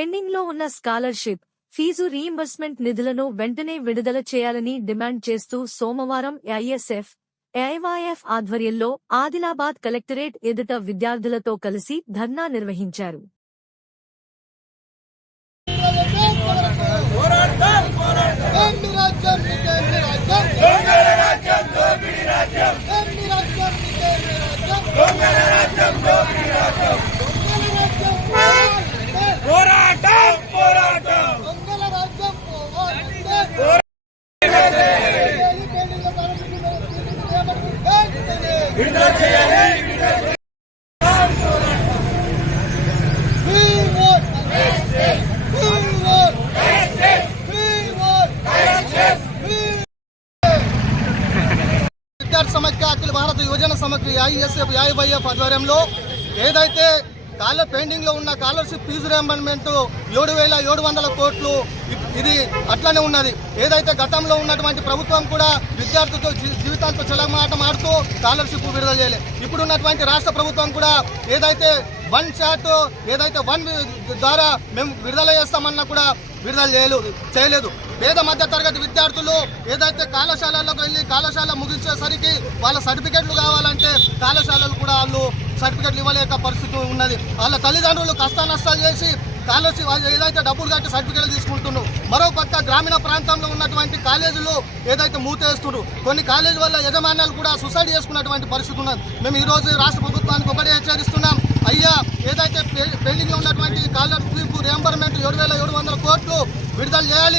పెండింగ్లో ఉన్న scholarship fee reimbursement నిధులను వెంటనే విడుదల చేయాలని డిమాండ్ చేస్తూ సోమవారం ఐఎస్ఎఫ్ ఏఐవాఎఫ్ ఆధ్వర్యంలో ఆదిలాబాద్ కలెక్టరేట్ ఎదుట విద్యార్థులతో కలిసి ధర్నా నిర్వహించారు. రాజ్యం. విద్యార్థి సమైక్య అఖిల భారత యువజన సమైక్య ఐఎస్ఎఫ్ ఐవైఎఫ్ ఆధ్వర్యంలో ఏదైతే కాల పెండింగ్లో ఉన్న స్కాలర్షిప్ ఫీజు రియంబర్మెంట్ ఏడు వేల ఏడు వందల కోట్లు. ఇది అట్లనే ఉన్నది. ఏదైతే గతంలో ఉన్నటువంటి ప్రభుత్వం కూడా విద్యార్థులతో జీవితాలతో చెలమాట ఆడుతూ స్కాలర్షిప్ విడుదల చేయలేదు ఇప్పుడు ఉన్నటువంటి రాష్ట్ర ప్రభుత్వం కూడా ఏదైతే వన్ షాట్ ఏదైతే వన్ ద్వారా మేము విడుదల చేస్తామన్నా కూడా విడుదల చేయలేదు చేయలేదు. పేద మధ్య తరగతి విద్యార్థులు ఏదైతే కళాశాలలకు వెళ్ళి కళాశాల ముగించేసరికి వాళ్ళ సర్టిఫికెట్లు కావాలంటే కళాశాలలు కూడా వాళ్ళు సర్టిఫికెట్లు ఇవ్వలేక పరిస్థితి ఉన్నది. వాళ్ళ తల్లిదండ్రులు కష్ట నష్టాలు చేసి కాలేజీ వాళ్ళు ఏదైతే డబ్బులు కట్టి సర్టిఫికెట్లు తీసుకుంటున్నారు మరో పక్క గ్రామీణ ప్రాంతంలో ఉన్నటువంటి కాలేజీలు ఏదైతే మూతేస్తున్నారు కొన్ని కాలేజీ వల్ల యజమాన్యాలు కూడా సుసైడ్ చేసుకున్నటువంటి పరిస్థితి ఉన్నది. మేము ఈరోజు రాష్ట్ర ప్రభుత్వానికి ఒకటే హెచ్చరిస్తున్నాం. అయ్యా ఏదైతే పెండింగ్ ఉన్నటువంటి ఉన్నటువంటి స్కాలర్షిప్ రియంబర్మెంట్ ఏడు వేల ఏడు వందల కోట్లు విడుదల చేయాలి.